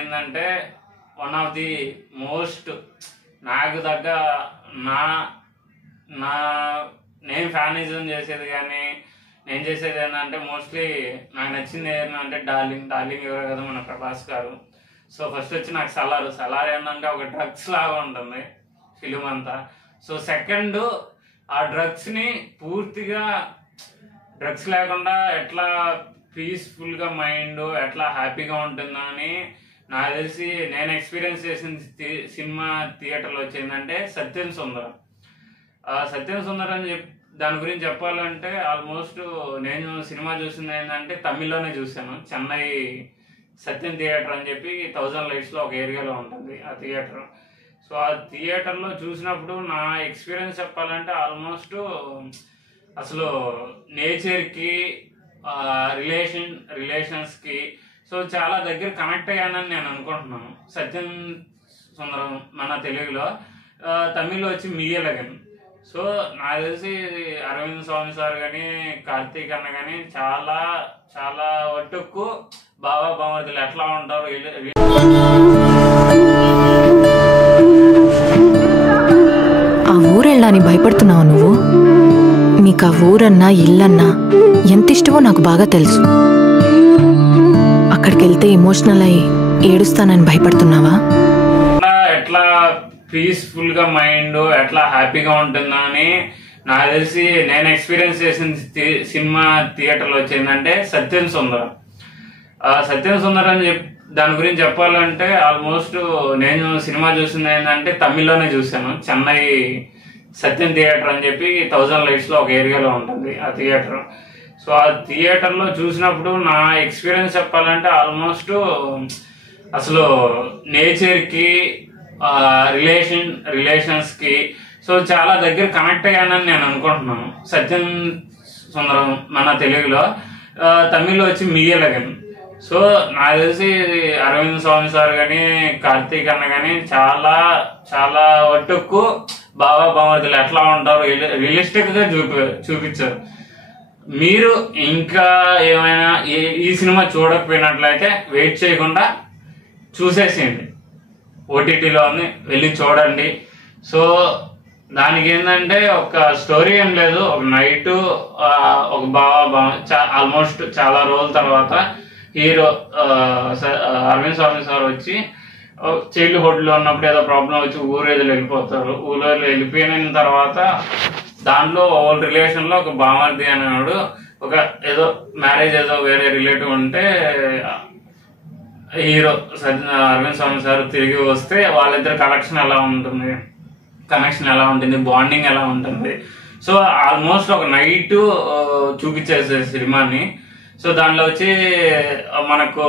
ఏంటంటే one of the most నాకు దగ్గ నా నా నేను ఫ్యానిజం చేసేది కానీ నేను చేసేది ఏంటంటే మోస్ట్లీ నాకు నచ్చింది ఏంటంటే డార్లింగ్ ఎవరో కదా మన ప్రభాస్ గారు. సో ఫస్ట్ వచ్చి నాకు సలార్ ఏంటంటే ఒక డ్రగ్స్ లాగా ఉంటుంది ఫిలిం అంతా. సో సెకండ్ ఆ డ్రగ్స్ని పూర్తిగా డ్రగ్స్ లేకుండా ఎట్లా పీస్ఫుల్గా మైండ్ ఎట్లా హ్యాపీగా ఉంటుందని నాకు తెలిసి నేను ఎక్స్పీరియన్స్ చేసిన సినిమా థియేటర్లో వచ్చిందంటే సత్యం సుందరం. సత్యం సుందరం అని దాని గురించి చెప్పాలంటే ఆల్మోస్ట్ నేను సినిమా చూసింది ఏంటంటే తమిళ్లోనే చూశాను. చెన్నై సత్యం థియేటర్ అని చెప్పి 1000 లైట్స్లో ఒక ఏరియాలో ఉంటుంది ఆ థియేటర్. సో ఆ థియేటర్లో చూసినప్పుడు నా ఎక్స్పీరియన్స్ చెప్పాలంటే ఆల్మోస్ట్ అసలు నేచర్కి రిలేషన్స్కి సో చాలా దగ్గర కనెక్ట్ అయ్యానని నేను అనుకుంటున్నాను. సత్యం సుందరం మన తెలుగులో, తమిళ్లో వచ్చి మియ్యలగన్. సో నాకు తెలిసి అరవింద్ స్వామి సార్ కానీ కార్తీక్ అన్న కానీ చాలా చాలా ఒట్టుకు బామర్దులు ఎట్లా ఉంటారు. ఆ ఊరెళ్ళని భయపడుతున్నావు నువ్వు? నీకు ఆ ఊరన్నా ఇల్లన్నా ఎంత ఇష్టమో నాకు బాగా తెలుసు. అక్కడికి వెళ్తే ఎమోషనల్ అయ్యి ఏడుస్తానని భయపడుతున్నావా? ఎట్లా పీస్ఫుల్గా మైండ్ ఎట్లా హ్యాపీగా ఉంటుందని నాకు తెలిసి నేను ఎక్స్పీరియన్స్ చేసిన సినిమా థియేటర్లో వచ్చిందంటే సత్యం సుందరం. సత్యం సుందరం అని దాని గురించి చెప్పాలంటే ఆల్మోస్ట్ నేను సినిమా చూసింది ఏంటంటే తమిళ్లోనే చూశాను. చెన్నై సత్యం థియేటర్ అని చెప్పి 1000 లైట్స్లో ఒక ఏరియాలో ఉంటుంది ఆ థియేటర్. సో ఆ థియేటర్లో చూసినప్పుడు నా ఎక్స్పీరియన్స్ చెప్పాలంటే ఆల్మోస్ట్ అసలు నేచర్కి రిలేషన్స్కి సో చాలా దగ్గర కనెక్ట్ అయ్యానని నేను అనుకుంటున్నాను. సత్యం సుందరం మన తెలుగులో, తమిళ్లో వచ్చి మియ్యలగన్. సో నాకు తెలిసి అరవింద్ స్వామి సార్ కానీ కార్తీక్ అన్న కానీ చాలా చాలా ఒట్టుకు బామర్దులు ఎట్లా ఉంటారు రియలిస్టిక్గా చూపించారు. మీరు ఇంకా ఏమైనా ఈ సినిమా చూడకపోయినట్లయితే వెయిట్ చేయకుండా చూసేసేయండి. ఓటీటీలో వెళ్ళి చూడండి. సో దానికి ఏంటంటే ఒక స్టోరీ ఏం లేదు. ఒక నైట్ ఒక ఆల్మోస్ట్ చాలా రోజుల తర్వాత హీరో అరవింద్ స్వామి సార్ వచ్చి చైల్డ్హుడ్లో ఉన్నప్పుడు ఏదో ప్రాబ్లం వచ్చి ఊరేదో వెళ్ళిపోతారు. ఊళ్ళో వెళ్ళిపోయిన తర్వాత దాంట్లో వాళ్ళ రిలేషన్లో ఒక బామర్ది అనేవాడు ఒక ఏదో మ్యారేజ్ ఏదో వేరే రిలేటివ్ ఉంటే హీరో అరవింద్ స్వామి సార్ తిరిగి వస్తే వాళ్ళిద్దరు కనెక్షన్ ఎలా ఉంటుంది, బాండింగ్ ఎలా ఉంటుంది. సో ఆల్మోస్ట్ ఒక నైట్ చూపించేసే సినిమాని. సో దాంట్లో వచ్చి మనకు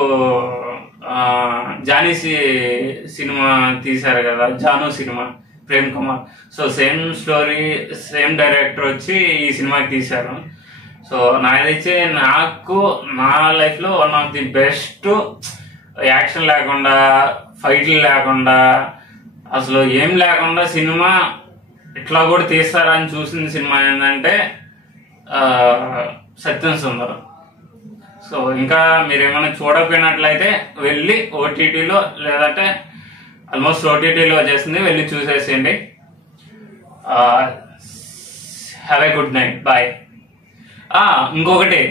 జానీ సినిమా తీశారు కదా, జాను సినిమా, Prem Kumar. So same story same director వచ్చి ఈ సినిమాకి తీశారు. సో నాకైతే నాకు నా లైఫ్లో one of the best action లేకుండా ఫైట్లు లేకుండా అసలు ఏం లేకుండా సినిమా ఇట్లా కూడా తీస్తారని చూసిన సినిమా ఏంటంటే సత్యం సుందరం. సో ఇంకా మీరు ఏమైనా చూడకపోయినట్లయితే వెళ్ళి ఓటీటీలో లేదంటే ఆల్మోస్ట్ ఓటీటీలో వచ్చేసింది, వెళ్ళి చూసేసేయండి. Have a good night, bye. ఇంకొకటి,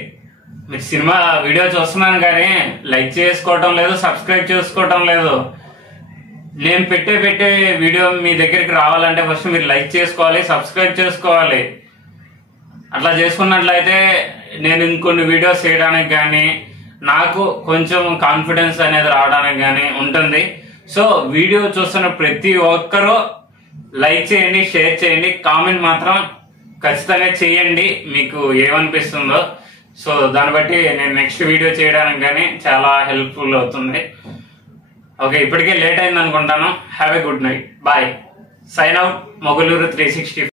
మీరు సినిమా వీడియో చూస్తున్నాను కానీ లైక్ చేసుకోవటం లేదు, సబ్స్క్రైబ్ చేసుకోవటం లేదు. నేను పెట్టే వీడియో మీ దగ్గరికి రావాలంటే ఫస్ట్ మీరు లైక్ చేసుకోవాలి, సబ్స్క్రైబ్ చేసుకోవాలి. అట్లా చేసుకున్నట్లయితే నేను ఇంకొన్ని వీడియోస్ చేయడానికి కానీ నాకు కొంచెం కాన్ఫిడెన్స్ అనేది రావడానికి కానీ ఉంటుంది. సో వీడియో చూస్తున్న ప్రతి ఒక్కరూ లైక్ చేయండి, షేర్ చేయండి, కామెంట్ మాత్రం ఖచ్చితంగా చేయండి మీకు ఏమనిపిస్తుందో. సో దాన్ని బట్టి నేను నెక్స్ట్ వీడియో చేయడానికి కానీ చాలా హెల్ప్ఫుల్ అవుతుంది. ఓకే, ఇప్పటికే లేట్ అయింది అనుకుంటాను. Have a good night, bye. Sign out, Mogaluru 360.